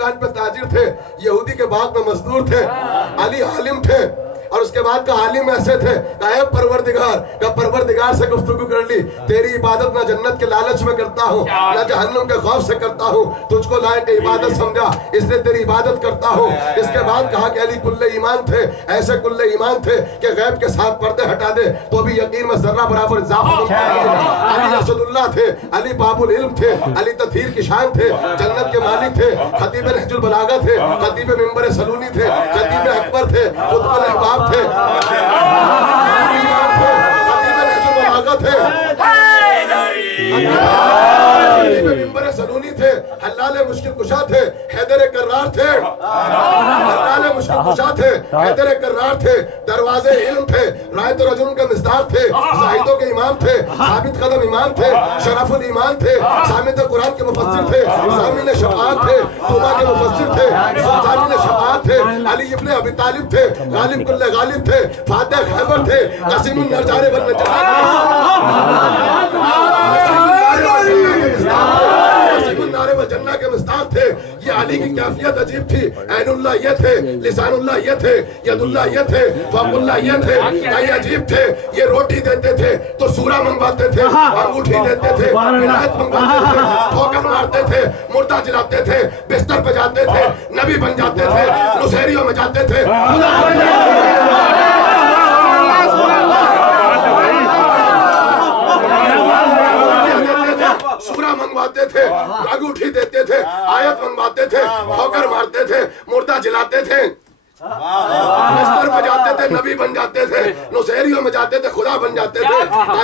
दुकान पे ताजिर थे, यहूदी के बाग में मजदूर थे, अली आलिम थे। और उसके बाद का आलिम ऐसे थे, कहा परवरदिगार, का परवरदिगार से गुफ्तगू कर ली, तेरी इबादत ना जन्नत के लालच में करता हूँ ना जहन्नुम के खौफ से करता हूँ, तुझको लायक इबादत समझा इसलिए तेरी इबादत करता हूँ। इसके बाद कहा कि अली कुल्ले ईमान थे, ऐसे कुल्ले ईमान थे कि गैब के साथ पर्दे हटा दे तो भी यकीन में जर्रा बराबर इजाफा। अली रसूलुल्लाह थे, अली बाबुल इल्म थे, अली तथीर की शान थे, जन्नत के मालिक थे, खतीब नहजुल बलागा थे, खतीब मिंबर सलूनी थे, खतीब अकबर थे, कुतुबुल अहबाब थे, सलूनी थे, हल्लाले मुश्किल कुशा थे, हैदर कर्रार थे, हल्लाले मुश्किल कुशा थे, हैदर कर्रार थे, दरवाजे इल्म थे, रायत रजुल के मिस्दार थे, शाहिदों के इमाम थे, साबित कदम इमाम थे, शरफुल ईमान थे, सामिद कुरान के मुफस्सिर थे, सामिन शफाअत थे, तौबा के मुफस्सिर थे, सामिन शफाअत थे, अली इब्ने अबी तालिब थे, गालिब कुल्ले गालिब थे, फातिह खैबर थे, कसीमुन नरजारे बन जन्ना के मिस्तार थे। ये अली की कैफियत अजीब थी। ऐनुल्लाह ये थे, लिसानुल्लाह ये थे, यदुल्लाह ये थे, फकुल्लाह ये थे। ये अजीब थे। ये रोटी देते थे तो सूरा मंगवाते थे, अंगूठी देते थे, विलायत मंगवाते थे, ठोकर मारते थे, मुर्दा जलाते थे, बिस्तर पे जाते थे, नबी बन जाते थे, नुसेरियों में जाते थे, सूरा मंगवाते थे, अंगूठी देते थे, आयत मंगवाते थे, ठोकर मारते थे, मुर्दा जलाते थे, बिस्तर पे जाते थे, नबी बन जाते थे, नुसेरियों में जाते थे, खुदा बन जाते थे,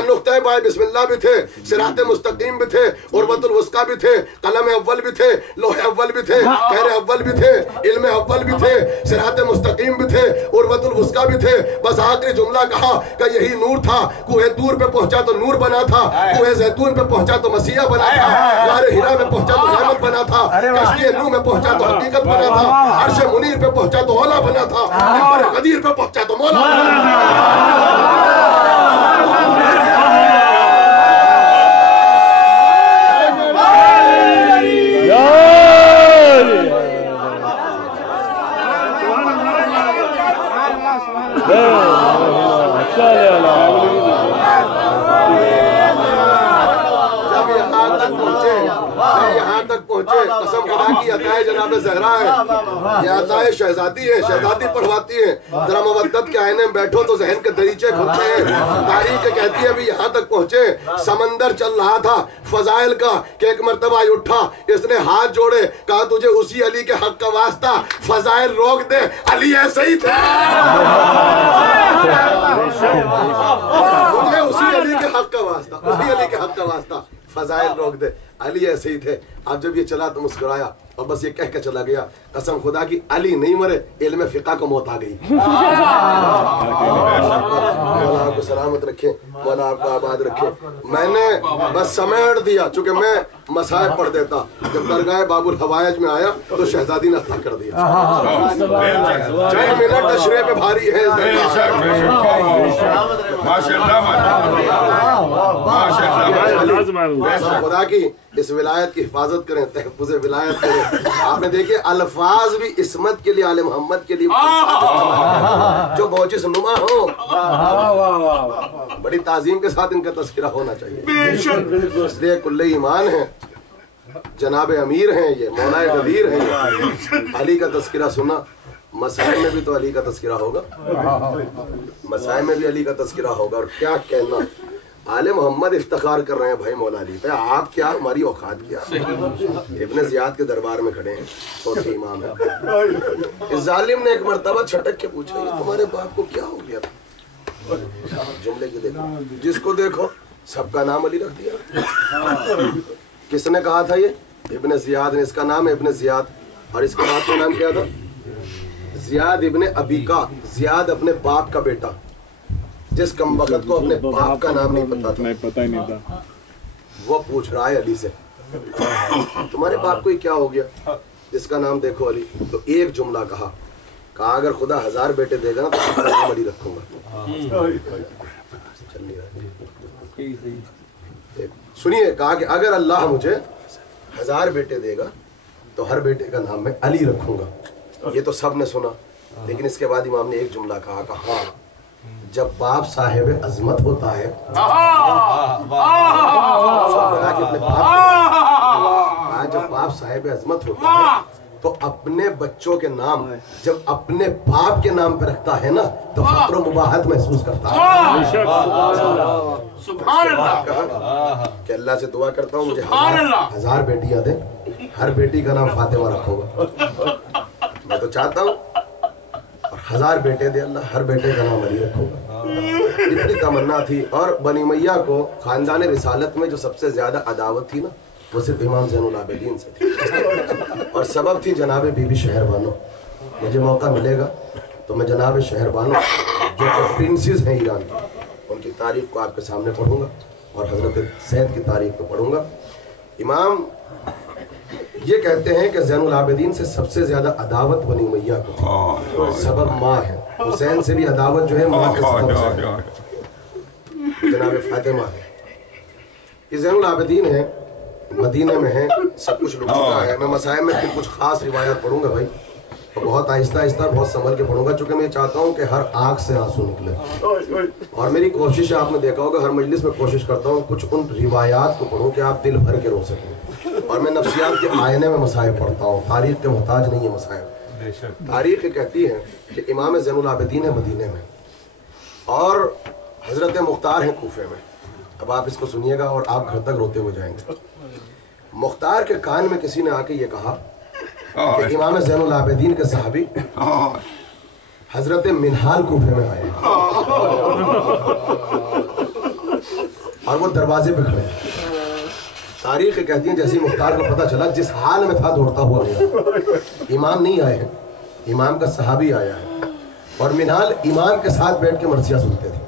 नुक्ते बाय बिस्मिल्लाह भी थे, सिराते मुस्तकीम भी थे, उर्वतुल वुस्का भी थे, कलम अव्वल भी थे, लोहे अव्वल भी थे, खैर अव्वल भी थे, इल्म अव्वल भी थे, सिराते मुस्तकीम भी थे, उर्वतुल वुस्का भी थे। बस आखिरी जुमला कहा कि यही नूर था, कुए दूर पे पहुंचा तो नूर बना था, कुए जैतून पे पहुंचा तो मसीहा बना था, गारे हिरा में पहुंचा तो रहमत बना था, कश्ती नूह में पहुंचा तो हकीकत बना था, अर्श मुनीर पे पहुंचा तो औला बना था, मिंबर गदीर पे पहुंचा तो मौला बना पहुंचे। कसम खुदा की अताए जनाब ज़हरा है, ये अताए शहजादी है, शहजादी पढ़वाती है। जरा मवद्दत के आईने में बैठो तो जहन के दरीचे खुलते हैं। तारीख कहती है अभी यहाँ तक पहुंचे, समंदर चल रहा था फजाइल का कि एक मर्तबा उठा, इसने हाथ जोड़े, कहा तुझे उसी अली के हक का वास्ता, फजाइल रोक दे, अली ऐसे ही थे, मुझे उसी अली के हक का वास्ता, उसी अली के हक का वास्ता, फजाइल रोक दे, अली ऐसे ही थे। अब जब ये चला तो मुस्कुराया और बस ये कह के चला गया, कसम खुदा की अली नहीं मरे, इल्म फिका को मौत आ गई। मौला आपको सलामत रखे, मौला आपको आबाद रखे। मैंने बस समेट दिया, चूंकि मैं मसाइब पढ़ देता। जब दरगाह बाबुल हवायज में आया तो शहजादी ने अता कर दिया। 6 मिनट अशरे पे भारी है। खुदा की इस विलायत की हिफाजत करें, तहफ़्फ़ुज़ विलायत करें। आपने देखिए अल्फाज भी इस्मत के लिए, आले मोहम्मद के लिए जो मोजिज़ नुमा हो, बड़ी ताज़ीम के साथ इनका तज़किरा होना चाहिए। इसलिए कुल्ले ईमान है, जनाब अमीर हैं, ये मौलाए गदीर हैं। अली का तज़किरा सुना, मसाइल में भी तो अली का तज़किरा होगा, मसाइल में भी अली का तज़किरा होगा। और क्या कहना, आले मोहम्मद इफ्तिखार कर रहे हैं भाई मौला अली पे, आप क्या, हमारी औकात क्या। इब्ने ज़ियाद के दरबार में खड़े हैं, चौथे इमाम है। इस जालिम ने एक मर्तबा छटक के पूछा, ये तुम्हारे बाप को क्या हो गया था? जुमले के देखो, जिसको देखो सबका नाम अली रख दिया। किसने कहा था ये? इब्ने ज़ियाद ने। इसका नाम है इब्ने ज़ियाद, और इसके बाप का नाम क्या था? ज़ियाद इब्ने अबीका। ज़ियाद अपने बाप का बेटा, जिस कमबख्त को अपने बाप का नाम नहीं पता था, पता ही नहीं था, वो पूछ रहा है अली से, तुम्हारे बाप को ही क्या हो गया? जिसका नाम देखो अली। तो एक जुमला कहा, अगर खुदा 1000 बेटे देगा ना तो उसका नाम अली रखूंगा। सुनिए, कहा कि अगर अल्लाह मुझे 1000 बेटे देगा तो हर बेटे का नाम मैं अली रखूंगा। ये तो सब ने सुना, लेकिन इसके बाद इमाम ने एक जुमला कहा, हाँ जब बाप साहिब अजमत होता है, जब बाप साहिब अजमत होता है तो अपने बच्चों के नाम जब अपने बाप के नाम पे रखता है ना तो फक्र मुबाहत महसूस करता है। सुभान अल्लाह। कि अल्लाह से दुआ करता हूँ मुझे 1000 बेटियां दे, हर बेटी का नाम फातिमा रखूंगा। मैं तो चाहता हूँ और 1000 बेटे दे अल्लाह, हर बेटे का नाम अली रखूंगा। इतनी तमन्ना थी। और बनी मैया को खानदान रिसालत में जो सबसे ज्यादा अदावत थी ना वो सिर्फ इमाम ज़ैनुल आबिदीन से थी। और सबब थी जनाब बीबी शहरबानो। मुझे मौका मिलेगा तो मैं जनाब शहरबानो जो प्रिंसेस हैं ईरान की, उनकी तारीख को आपके सामने पढ़ूंगा और हजरत सैद की तारीख को पढ़ूंगा। इमाम ये कहते हैं कि ज़ैनुल आबिदीन से सबसे ज्यादा अदावत बनी मैया को सबब माँ है। हुसैन से भी अदावत जो है माँ के सबब से जनाब फातिमा है। ये ज़ैनुल आबिदीन है, मदीने में है, सब कुछ लुट चुका है। मैं मसाइब में फिर कुछ खास रिवायत पढ़ूंगा भाई, तो बहुत आहिस्ता आहिस्ता बहुत संभल के पढ़ूंगा, चूंकि मैं चाहता हूँ कि हर आंख से आंसू निकले। और मेरी कोशिश है, आपने देखा होगा हर मजलिस में कोशिश करता हूँ कुछ उन रिवायात को पढ़ूँ कि आप दिल भर के रो सकें। और मैं नफ्सियात के आयने में मसाइब पढ़ता हूँ, तारीख के मोहताज नहीं है मसाइब। तारीख कहती है कि इमाम ज़ैनुल आबिदीन है मदीने में और हजरत मुख्तार है कूफे में। अब आप इसको सुनिएगा और आप घर तक रोते हुए जाएंगे। मुख्तार के कान में किसी ने आके ये कहा कि इमाम ज़ैनुल आबिदीन के सहाबी हजरत मिनहाल कूफे में आए और वो दरवाजे पे खड़े। तारीख कहती है जैसे मुख्तार को पता चला, जिस हाल में था दौड़ता हुआ गया। इमाम नहीं आए हैं, इमाम का सहाबी आया है और मिनहाल इमाम के साथ बैठ के मर्सिया सुनते थे।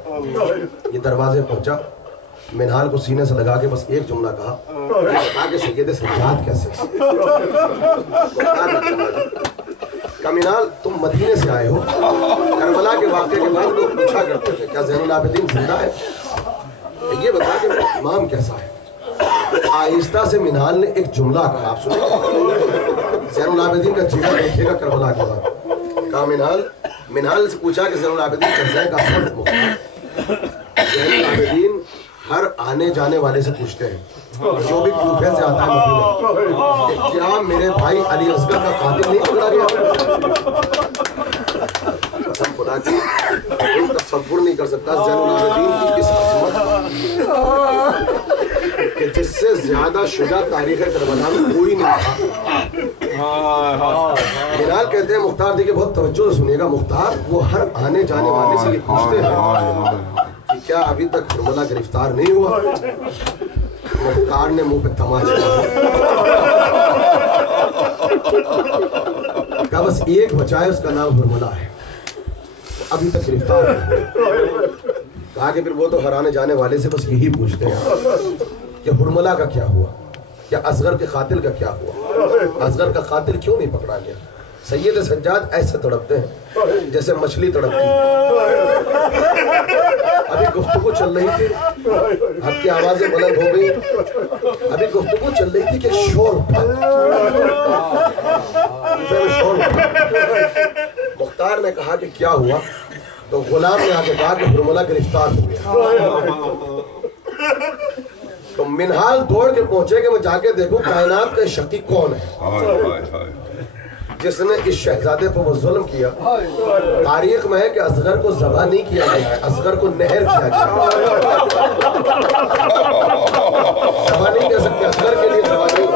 ये दरवाजे पहुंचा, मिनहाल को सीने से लगा के बस एक जुमला कहा, कि सैयद सज्जाद कैसे। का मिनहाल तुम मदीने से आए हो, करबला के वाक़े के बाद लोग पूछा करते थे क्या ज़ैनुल आबिदीन जिंदा है, ये बता कि इमाम कैसा है। आहिस्ता से मिनहाल ने एक जुमला कहा, आप सुनिए। ज़ैनुल आबिदीन का जिगर देखिएगा करबला के बाद। का मिनहाल से पूछा कि ज़ैनुल आबिदीन कैसा है। का ज़ैनुल आबिदीन हर आने जाने वाले से पूछते हैं जो भी कूफे से आता है मदीने, क्या मेरे भाई अली असगर का कातिल नहीं पकड़ा गया। खुदा की कोई तसव्वुर नहीं कर सकता ज़ैनुल आबिदीन की इस अज़मत कि जिससे ज्यादा शुजा तारीख करबला में कोई नहीं था। मिनहाल कहते हैं मुख्तार देखिए बहुत तवज्जो से सुनिएगा, मुख्तार वो हर आने जाने वाले से ये पूछते हैं कि क्या अभी तक करबला गिरफ्तार नहीं हुआ। मुख्तार ने मुंह पे तमाचा का बस एक बचा है, उसका नाम हुरमला है, अभी तक गिरफ्तार नहीं। कहा कि फिर वो तो हर आने जाने वाले से बस यही पूछते हैं कि हुरमला का क्या हुआ, या असगर के कातिल का क्या हुआ, असगर का कातिल क्यों नहीं पकड़ा गया। सैयद सज्जाद ऐसे तड़पते हैं जैसे मछली तड़पती है। अभी गुफ्तगू चल रही थी, आपकी आवाजें बुलंद हो गई, अभी गुफ्तगू चल रही थी कि शोर उठा। मुख्तार ने कहा कि क्या हुआ, तो गुलाम ने आके कहा कि हुरमला गिरफ्तार हो गया। तो मिनहाल दौड़ के पहुंचे कि मैं जाके देखूं कायनात का शक्ति कौन है जिसने इस शहजादे पर वो जुल्म किया। तारीख में है कि असगर को ज़बा नहीं किया गया है, असगर को नहर किया गया। ज़बा नहीं कह सकते, असगर के लिए ज़बा नहीं।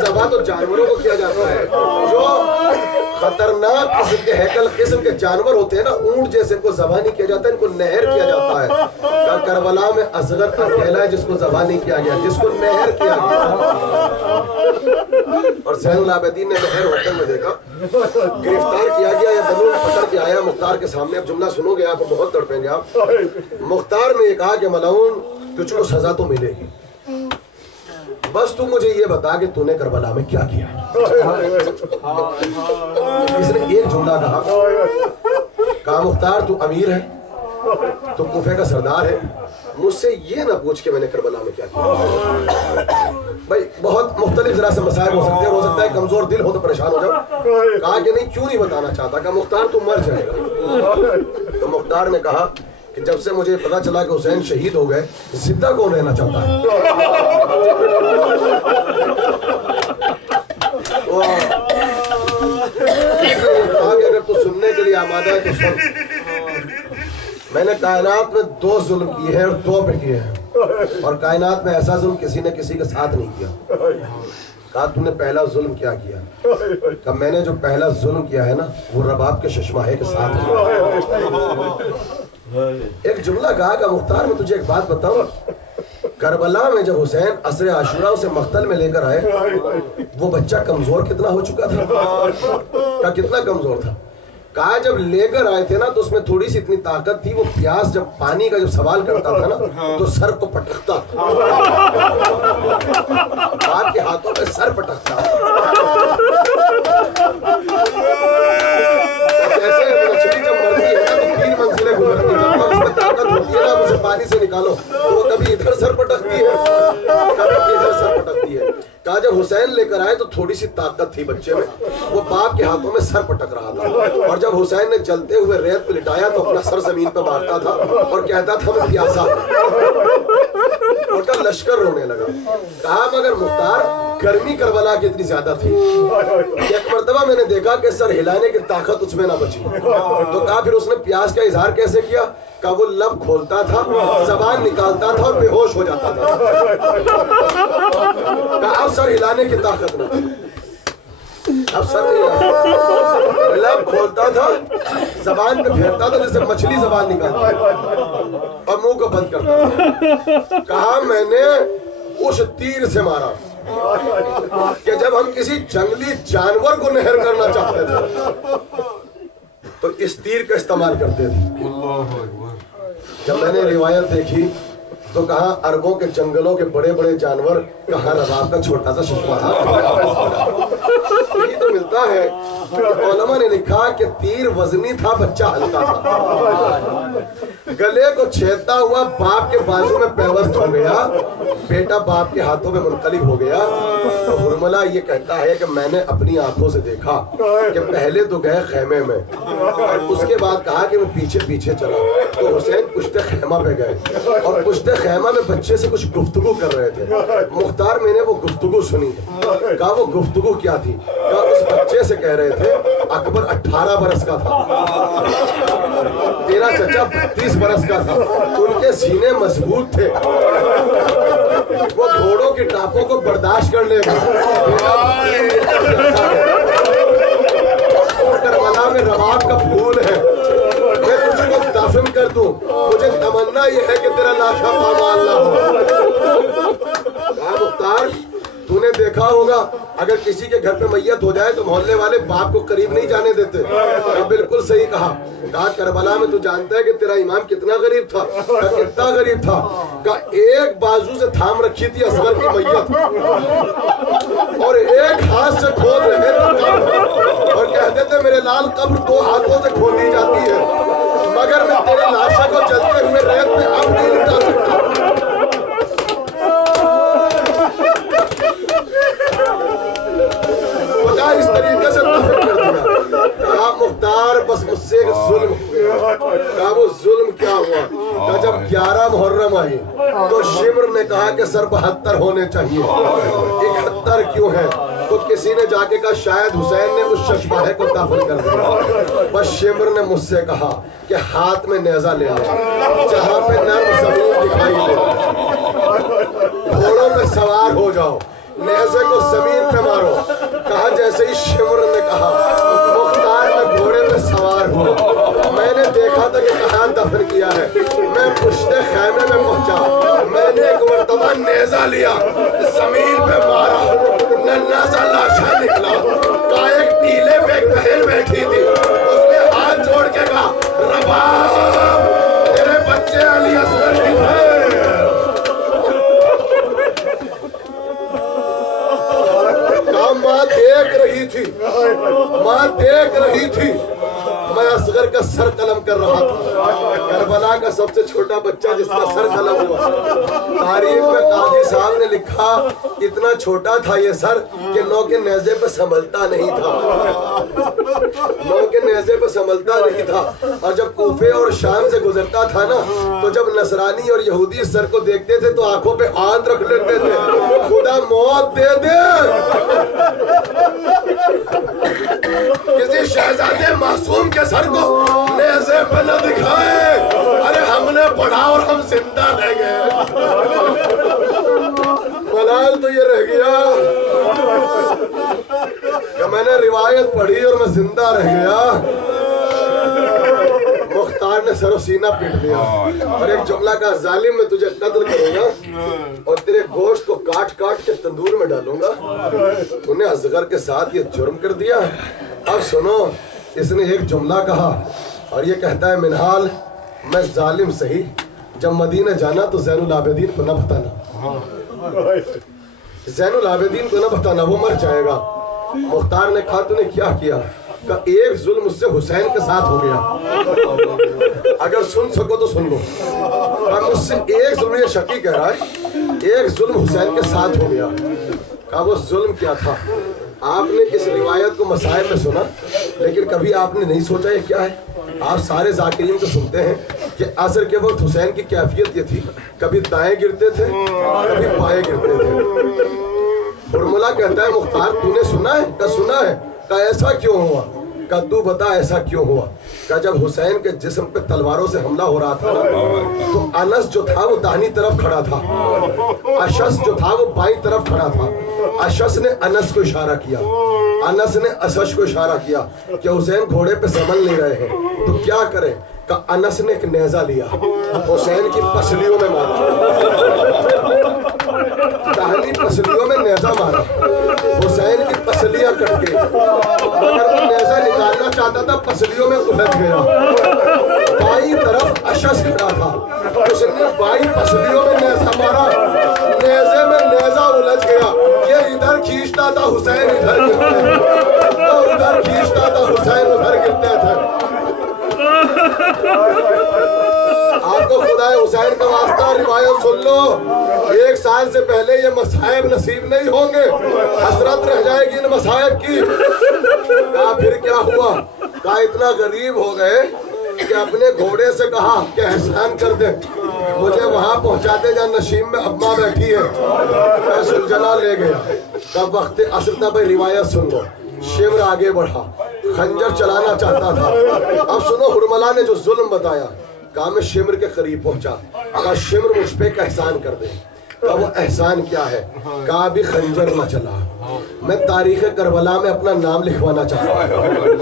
ज़बा तो जानवरों को किया जाता है, जो खतरनाक किस्म के हैकल किस्म के जानवर होते हैं ना, ऊंट जैसे को ज़बा नहीं किया जाता, इनको नहर किया जाता है। करबला में असगर अकेला है जिसको ज़बा नहीं किया गया, जिसको नहर किया गया। और ज़ैनुल आबिदीन ने नहर होटल में देखा, गिरफ्तार किया गया या बंदूक पकड़ के आया मुख्तार के सामने। अब जुमला सुनोगे आप बहुत तड़पेंगे आप। मुख्तार ने कहा कि मलाउन तुझको सजा तो मिलेगी, बस तू मुझे ये बता कि तूने करबला में क्या किया। इसने एक जुमला कहा मुख्तार तू अमीर है, तू कूफे का सरदार है, मुझसे ये ना पूछ के मैंने करबला में क्या किया। भाई बहुत मुख्तलिफ जरा से मसाइल हो सकते हैं, हो सकता है कमजोर दिल हो तो परेशान हो जाओ। कहा कि नहीं, क्यों नहीं बताना चाहता? कहा मुख्तार तू मर जाएगा। तो मुख्तार ने कहा कि जब से मुझे पता चला कि हुसैन शहीद हो गए, जिंदा कौन रहना चाहता है? कहा कि अगर तू सुनने के लिए आमादा है तो सुन। मैंने कायनात में 2 जुल्म किए हैं और 2 पे किए हैं, और कायनात में ऐसा जुल्म किसी ने किसी के साथ नहीं किया। कहा तूने पहला जुल्म क्या किया? कहा मैंने जो पहला जुल्म किया है ना, वो रबाब के शशमाहे के साथ है। एक जुमला कहा कि मुख्तार मैं तुझे एक बात बताऊं, करबला में जब हुसैन असर आशुरा उसे मख्तल में लेकर आए, वो बच्चा कमजोर कितना हो चुका था? क्या कितना कमजोर था? कहा जब लेकर आए थे ना तो उसमें थोड़ी सी इतनी ताकत थी, वो प्यास जब पानी का जब सवाल करता था ना तो सर को पटकता था। बाप के हाथों में सर पटकता। जैसे मछली जब मरती है ना तो 3 मंजिलें गुजरती है, उसमें ताकत होती है ना, उसे पानी से निकालो तो वो कभी इधर सर पटकती है, कभी इधर सर पटकती है। कहा जब हुसैन लेकर आए तो थोड़ी सी ताकत थी बच्चे में, वो बाप के हाथों में सर पटक रहा था, और जब हुसैन ने जलते हुए रेत पे लिटाया तो अपना सर जमीन पे मारता था और कहता था मैं प्यासा हूं। उनका लश्कर रोने लगा। कहा मगर मुख्तार गर्मी करबला की इतनी ज्यादा थी, एक मर्तबा मैंने देखा कि सर हिलाने की ताकत उसमें ना बची। तो कहा फिर उसने प्यास का इजहार कैसे किया? कहा वो लब खोलता था, जबान निकालता था और बेहोश हो जाता था। कहा अब सर हिलाने की ताकत न थी, अब सर नहीं, लब खोलता था, जबान पे फेरता था जैसे मछली जबान निकालती और मुंह को बंद करता था। कहा मैंने उस तीर से मारा कि जब हम किसी जंगली जानवर को नहर करना चाहते थे तो इस तीर का इस्तेमाल करते थे। जब मैंने रिवायत देखी तो कहा अरबों के जंगलों के बड़े बड़े जानवर, कहा रबाब का छोटा सा शशमाहा। यही तो मिलता है। उलमा ने लिखा कि तीर वजनी था, बच्चा हल्का था। गले को छेदता हुआ बाप के बाजू में पेवस्त हो गया, बेटा बाप के हाथों में मुनकलिब हो गया। तो हुरमला ये कहता है कि मैंने अपनी आंखों से देखा कि पहले तो गए खेमे में, और उसके बाद कहा कि मैं पीछे पीछे चला तो हुसैन पुश्ते खेमा पे गए, और पुश्ते खेमा में बच्चे से कुछ गुफ्तगू कर रहे थे। मुख्तार मैंने वो गुफ्तगू सुनी। कहा वो गुफ्तगू क्या थी? कहा उस बच्चे से कह रहे थे अकबर 18 बरस का था, तेरा चचा 32 बरस का था, उनके सीने मजबूत थे, वो घोड़ों की टापों को बर्दाश्त कर लेगा। करबला में रबाब का फूल है, मैं तुझको दफन कर दूं, मुझे तमन्ना ये है कि तेरा लाशा पामाल ना हो। मुख्तार तूने देखा होगा अगर किसी के घर पे मैयत हो जाए तो मोहल्ले वाले बाप को करीब नहीं जाने देते। बिल्कुल सही कहा। कहा करबला में तू जानता है कि तेरा इमाम कितना गरीब था? कितना गरीब था? का एक बाजू से थाम रखी थी असगर की मैयत और एक हाथ से खोद रहे थे और कहते थे मेरे लाल कब्र 2 हाथों से खोदी जाती है, मगर मैं तेरे लाशा को जलते हुए रेत में अब नहीं लिटा सकता। इस तरीके से दफन कर दिया। कहा मुख्तार बस मुझसे एक जुल्म हुआ। कहा वो जुल्म क्या हुआ? कहा जब 11 मुहर्रम आई तो शिमर ने कहा कि सर 72 होने चाहिए, 71 क्यों है? तो किसी ने जाके कहा शायद हुसैन ने उस शशमाहे को दफन कर दिया। बस शिमर ने मुझसे कहा कि हाथ में नेजा ले लो, जहां पे नर्म जमीन दिखाई दे, घोड़ों पे सवार हो जाओ, नेज़े को जमीन पे मारो। कहा जैसे ही शिमर ने कहा मुख्तार में घोड़े पे सवार हुआ, मैंने देखा था कि कहाँ दफन किया है। मैं पुश्ते खेमे में पहुंचा, मैंने एक मर्तबा नेज़ा लिया, जमीन पे मारा, नन्हा सा लाशा निकला। कहा एक टीले पे एक बहन बैठी थी, उसने हाथ जोड़ के कहा रबाब तेरे बच्चे अली असगर की है। माँ देख रही थी, माँ देख रही थी मैं असगर का सर कलम कर रहा था। करबला का सबसे छोटा बच्चा जिसका सर कलम हुआ। तारीख में काजी साहब ने लिखा इतना छोटा था ये सर कि नौ के नेज़े पे संभलता नहीं था। नौ के नेज़े पे संभलता नहीं था। और जब कूफे और शाम से गुजरता था ना, तो जब नसरानी और यहूदी सर को देखते थे तो आंखों पे हाथ रख लेते थे, खुदा मौत दे दे किसी शहजादे मासूम के सर को नेज़े पे न दिखाए। अरे हमने पढ़ा और हम जिंदा रह गए। मलाल तो ये रह गया कि मैंने रिवायत पढ़ी और मैं जिंदा रह गया। मुख्तार ने सरो सीना पीट दिया और एक जुमला का, जालिम मैं तुझे कत्ल करूंगा और तेरे गोश्त को काट काट के तंदूर में डालूंगा। तूने असगर के साथ ये जुर्म कर दिया। अब सुनो, इसने एक जुमला कहा और ये कहता है मिनहाल मैं जालिम सही, जब मदीना जाना तो ज़ैनुल आबिदीन को न बताना। ज़ैनुल आबिदीन को न बताना, वो मर जाएगा। मुख्तार ने कहा तूने क्या किया? का एक जुल्म मुझसे हुसैन के साथ हो गया। अगर सुन सको तो सुन लो। मुझसे एक जुल्म, ये शकी कह रहा है, एक जुल्म हुसैन के साथ हो गया। का वो जुल्म क्या था? आपने इस रिवायत को मसाइब में सुना, लेकिन कभी आपने नहीं सोचा ये क्या है। आप सारे जाकिरीन को सुनते हैं कि असर के वक्त हुसैन की कैफियत ये थी, कभी दाएं गिरते थे, कभी बाएं गिरते थे। फॉर्मूला कहता है मुख्तार तूने सुना है? का सुना है। का ऐसा क्यों हुआ? का तू बता ऐसा क्यों हुआ? का जब हुसैन के जिस्म पे तलवारों से हमला हो रहा था ना, तो अनस जो था वो दाहिनी तरफ खड़ा था, अशस जो था वो बाईं तरफ खड़ा था। अशस ने अनस को इशारा किया, अनस ने असश को इशारा किया कि हुसैन घोड़े पे संभल नहीं रहे हैं, तो क्या करें? का अनस ने एक नेजा लिया, हुसैन की पसलियों में मारा, दाहिनी पसलियों में नेजा मारा, हुसैन की पसलियां कट गई। मगर वो नेजा निकालना चाहता था, पसलियों में उलझ गया। बाईं तरफ अशस खड़ा था, उसने बाईं पसलियों में नेजा मारा, नेजे में नेजा उलझ गया। ये इधर खींचता था, हुसैन इधर गिरते थे, उधर खींचता था, हुसैन उधर गिरते थे। आपको खुदाए हुसैन का वास्ता रिवायत सुन लो। 1 साल से पहले ये मसाइब नसीब नहीं होंगे, हसरत रह जाएगी इन मसाइब की। कहा फिर क्या हुआ? कहा इतना गरीब हो गए कि अपने घोड़े से कहा कि एहसान कर दे, मुझे वहां पहुंचाते जहाँ नशीम में अम्मा बैठी है। मैं सुलझना ले गया। तब वक्त असर तब रिवायत सुन लो। शिमर आगे बढ़ा, खंजर चलाना चाहता था। अब सुनो, हुरमला ने जो जुल्म बताया, कहा मैं शिमर के करीब पहुंचा, कहा शिमर मुझ पे एक एहसान कर दे। कहा वो एहसान क्या है? कहा भी खंजर न चला, मैं तारीख करबला में अपना नाम लिखवाना चाहता हूँ।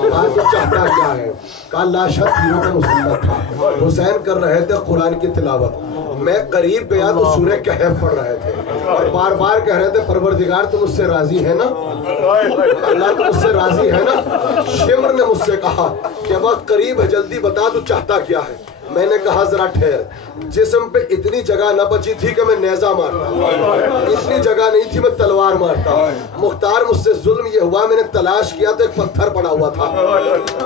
कहा तो चाहता क्या है? कहा लाशत तीरों का मुसल्लत था, हुसैन कर रहे थे कुरान की तिलावत, मैं करीब गया तो सूरह कहफ पढ़ रहे थे और बार बार कह रहे थे परवरदिगार तुम मुझसे राजी है ना, अल्लाह तुम मुझसे राजी है ना। शिमर ने मुझसे कहा कि वक्त करीब है, जल्दी बता तू चाहता क्या है। मैंने कहा जरा ठहर, जिस्म पे इतनी जगह न बची थी कि मैं नेजा मारता, इतनी जगह नहीं थी मैं तलवार मारता। मुख्तार मुझसे जुल्म ये हुआ, मैंने तलाश किया तो एक पत्थर पड़ा हुआ था,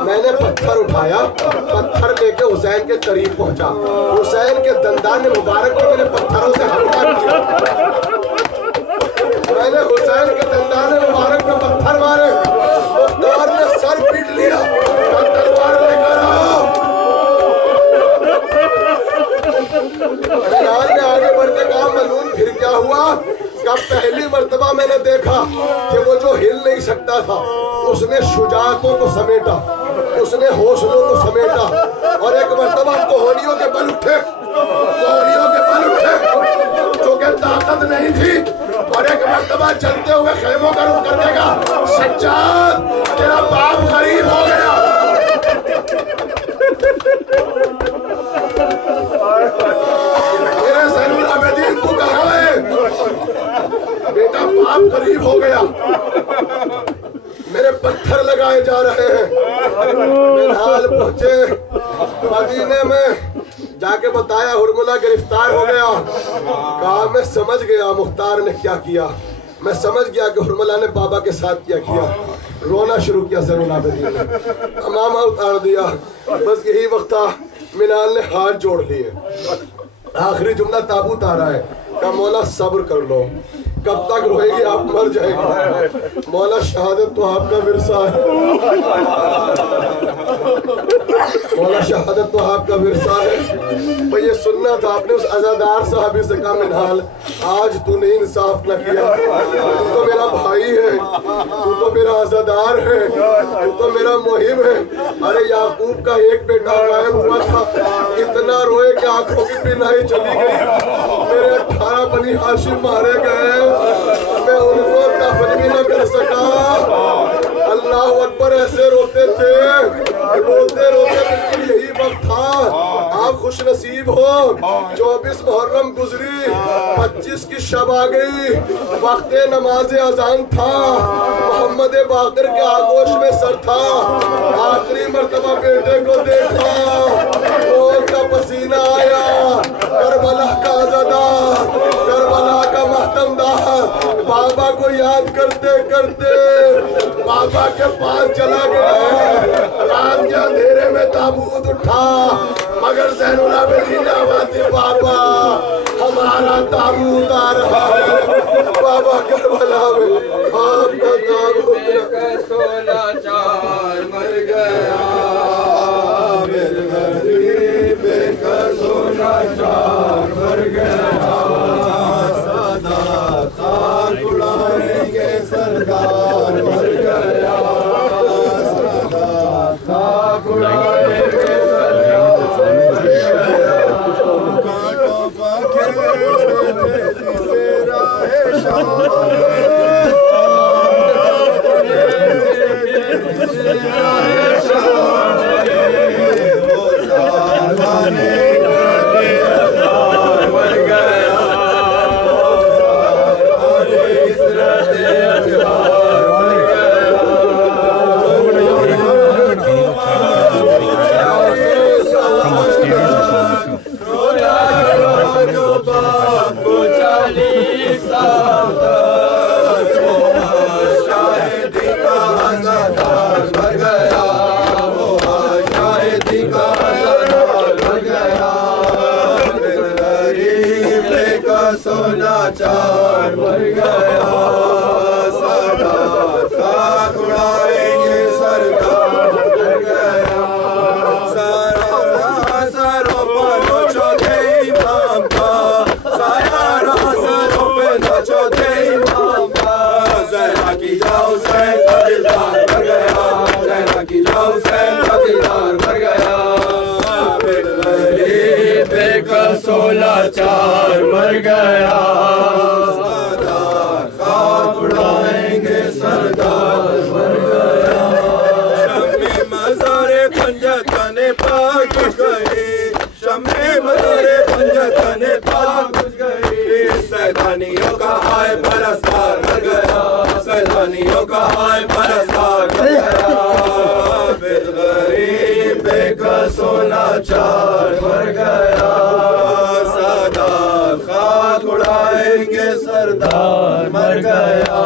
मैंने पत्थर उठाया, पत्थर लेके हुसैन के करीब पहुंचा, हुसैन के दंदान मुबारक पर मैंने पत्थरों से हमला किया, मैंने हुसैन के दंदान मुबारक में पत्थर मारे। मुख्तार ने सर पीट लिया, तलवार लेकर आओ। ने आगे बढ़ के कहा मलून फिर क्या हुआ? कब पहली मर्तबा मैंने देखा कि वो जो हिल नहीं सकता था उसने शुजाअतों को समेटा, उसने हौसलों को समेटा, और एक मर्तबा कोहनियों के बल उठे, कोहनियों के बल उठे जो कि ताकत नहीं थी, और एक मर्तबा चलते हुए खेमों का रुख करने का। सज्जाद तेरा बाप गरीब हो गया, मेरे ज़ैनुल आबिदीन तू कहाँ है? बेटा बाप गरीब हो गया, मेरे पत्थर लगाए जा रहे हैं। मिनहाल पहुंचे, मदीने में जाके बताया हुरमुला गिरफ्तार हो गया। कहा मैं समझ गया मुख्तार ने क्या किया, मैं समझ गया कि हुरमुला ने बाबा के साथ क्या किया। रोना शुरू किया ज़ैनुल आबिदीन ने, अमामा उतार दिया। बस यही वक्त था, मिनाल ने हाथ जोड़ लिए। आखिरी जुमला ताबूत आ रहा है, कहा मौला सब्र कर लो, कब तक रोएगी, आप मर जाएगी। मौला शहादत तो आपका विरसा है, मौला शहादत तो आपका विरसा है। भाई ये सुनना था आपने उस अज़ादार साहबी से कहा, मिनाल आज तूने इंसाफ न किया, तू तो मेरा भाई है, तू तो मेरा अज़ादार है, तू तो मेरा मुहिब है। अरे याकूब का एक बेटा गायब हुआ था, इतना रोए कि आंखों की पिनाई चली गई। मेरे 18 बनी हाशिम मारे गए, मैं उनको दफन भी न कर सका। अल्लाह अकबर, ऐसे रोते थे, रोते रोते बिल्कुल यही वक्त था। आप खुश नसीब हो, 24 मुहर्रम गुजरी, 25 की शब आ गई, वक्त नमाज अजान था, मोहम्मद बाकर के आगोश में सर था। आखिरी मर्तबा बेटे को देखा, रोज का पसीना आया। करबला का अज़ादार, करबला का मातमदार बाबा को याद करते करते बाबा के पास चला गया। रात के अंधेरे में ताबूत उठा, मगर ज़ैनुल आबिदीन आवाज़ दी, बाबा हमारा ताबूत आ रहा है। बाबा करबला में आपका ताबूत 16 4 मर गया, मेरे गरीब का 16 4 मर गया। सादात खाक उड़ाएंगे सरदार मर गया, सादात खाक उड़ाएंगे सरदार मर गया। कांटों का खेल से राह शाम, चार मर गया। सादात खाक उड़ाएंगे सरदार मर गया। सारा सरों पर नचो थे इमाम का, सारा सरों पे नचो थे इमाम का। ज़हरा की जाओ सैन का दिलदार मर गया, ज़हरा की जाओ सैन का दिलदार मर गया। गरीब का 16 4 मर गया। सैलानियों का हाय परस्तार मर गया, सैलानियों का हाय परस्तार मर गया। गरीब का 16 4 मर गया। सादात खाक उड़ाएंगे सरदार मर गया।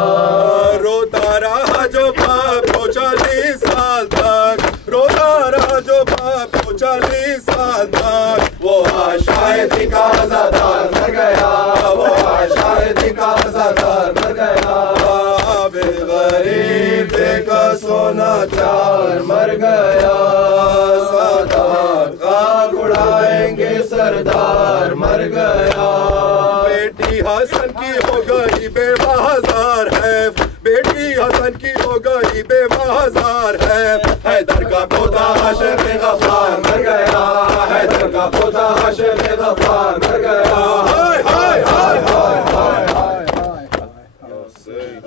रोता रहा जो बाप को 40 साल तक, रोता रहा जो बाप को 40 साल तक। वो आशाएं थी का अज़ादार मर गया, वो आशाएं थी का अज़ादार मर गया। गरीब का 16 4 मर गया। सादात खाक उड़ाएंगे सरदार मर गया। बेटी हसन की हो गई बेबाजार है, बेटी हसन की हो गई बेबाजार है। हैदर का पोता हाशिम गफ्फार मर गया, हैदर का पोता हाशिम गफ्फार मर गया। हाय हाय हाय हाय हाय हाय।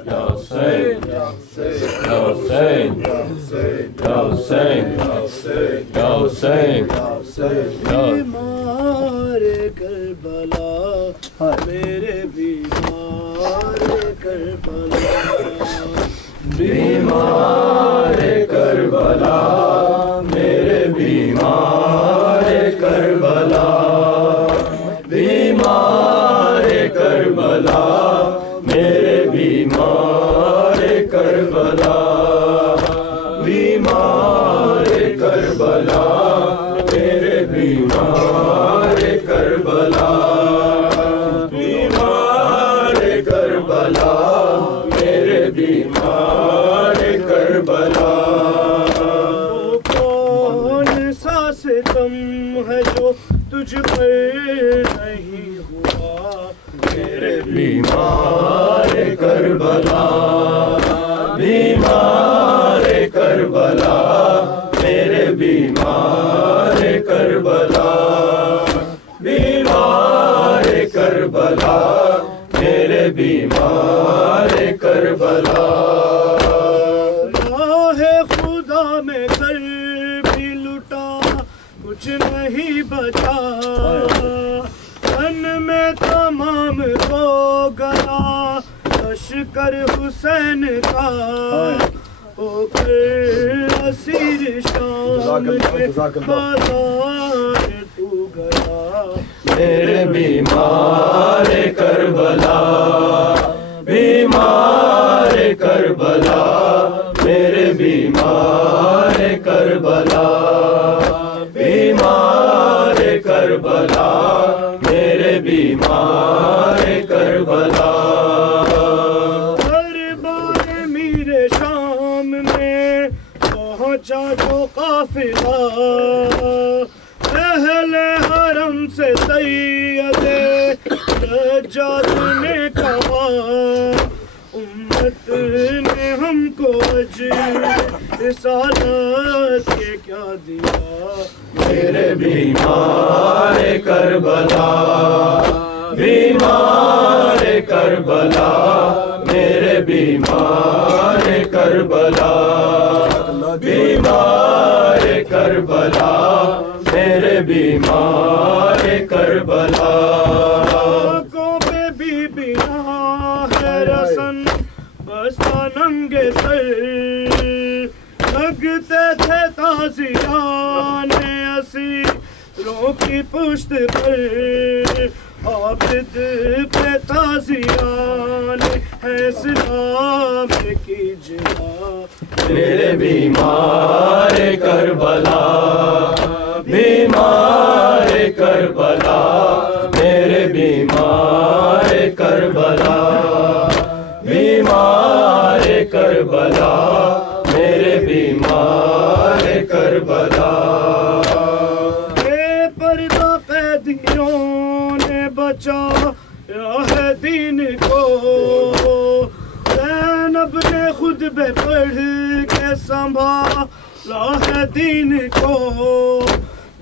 या हुसैन या हुसैन या हुसैन या हुसैन या हुसैन या हुसैन या हुसैन। बीमार करबला मेरे बीमार करबला, बीमार करबला मेरे बीमार करबला, बीमार करबला मेरे बीमार करबला। बीमार करबला। वो कौन सा सितम है जो तुझ पर नहीं हुआ मेरे बीमार करबला, बीमार करबला, मेरे बीमार करबला, बीमार करबला, मेरे बीमार करबला। राहे खुदा में कर भी लुटा कुछ नहीं बचा, तन में तमाम हो गया लश्कर हुसैन का, होकर असीर शाम के बाजार तू गया मेरे बीमार करबला, बीमार करबला, मेरे बीमार करबला, बीमार करबला, मेरे बीमार करबला। दरबार मीरे शाम में पहुंचा जो काफिला, अहले हरम से सैयदे सज्जाद ने कहा, उम्मत ने हमको अजर रिसालत के क्या दिया मेरे बीमार करबला, बीमार करबला, मेरे बीमार करबला, बीमार करबला, मेरे बीमार करबला। आँखों पे भी बिना है रसन बस्ता नंगे सर, लगते थे ताजियाने असीरों की पुश्त पर, आबिद पे ताजियाने है सलाम कीजिए मेरे बीमार करबला, बीमार करबला, मेरे बीमार करबला, बीमार करबला, मेरे बीमार करबला। ये पर्दा कैदियों ने बचा है दीन को, ज़ैनब ने खुतबे पढ़ के संभाला है दीन को,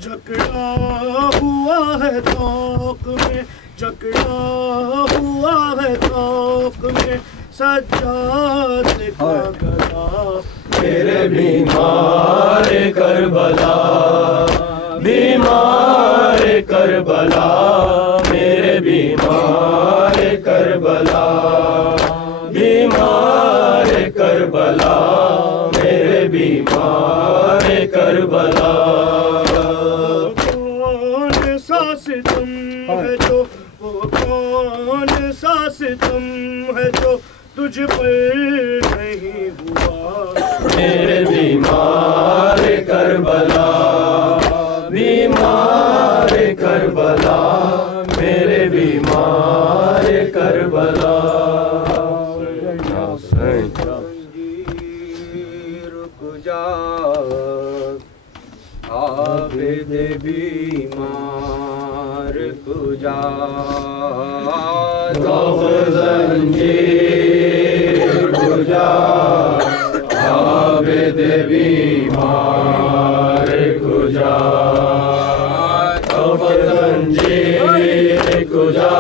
जकड़ा हुआ है ताक में, जकड़ा हुआ है ताक में सज्जाद का गला मेरे बीमार करबला, बीमार करबला, मेरे बीमार करबला, बीमार करबला, मेरे बीमार करबला। कौन सा सितम है जो, वो कौन सा सितम है जो तुझ पर नहीं हुआ मेरे बीमार करबला, बीमार करबला, मेरे बीमार करबला। रुक जा आबिद बीमार कुजा, तौफ जंजीर कुजा, आबिद बीमार कुजा, तौफ जंजीर कुजा,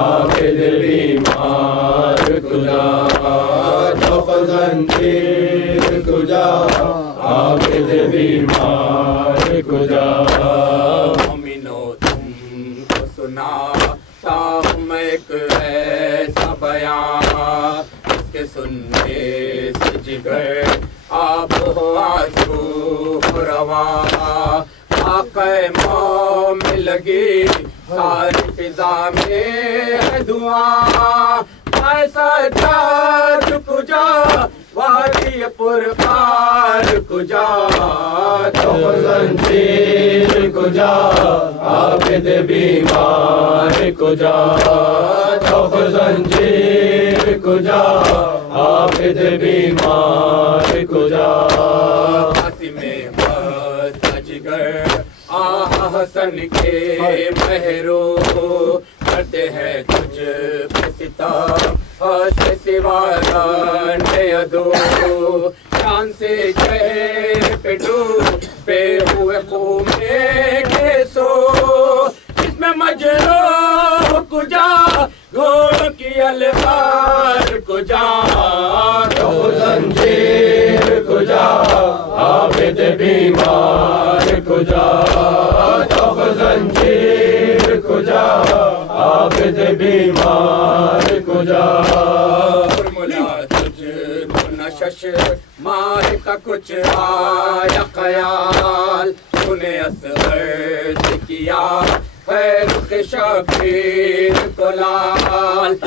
आबिद बीमार कुजा, तौफ जंजीर कुजा, आबिद बीमार कुजा। मोमिनो तुमको सुनाता हूँ मैं एक ऐसा बयान, इसके सुनने से जिगर आप हो आंसू रवा, आक़े मौत में लगी सारी फिजा में है धुआं, ऐसा जा रुक जा वादी पुरकार कुजा तो जंजीर कुजा आबिद बीमार कुजा तो जंजीर कुजा आबिद बीमार कुजा में जिगर हसन के महरो करते हैं तुझ पे सिता से सिवारा दो चांद से चेहरे पे डूबे हुए खूमे के सो इसमें मजरो कुजा घोड़ की अलवार कुजा तो जंजीर कुजा आबिद बीमार कुजा तो जंजीर कुजा आबिद बीमार कुजा मुला तुझको नशश मार का कुछ आया ख्याल तूने असगर से किया है रुख शबीर को लाल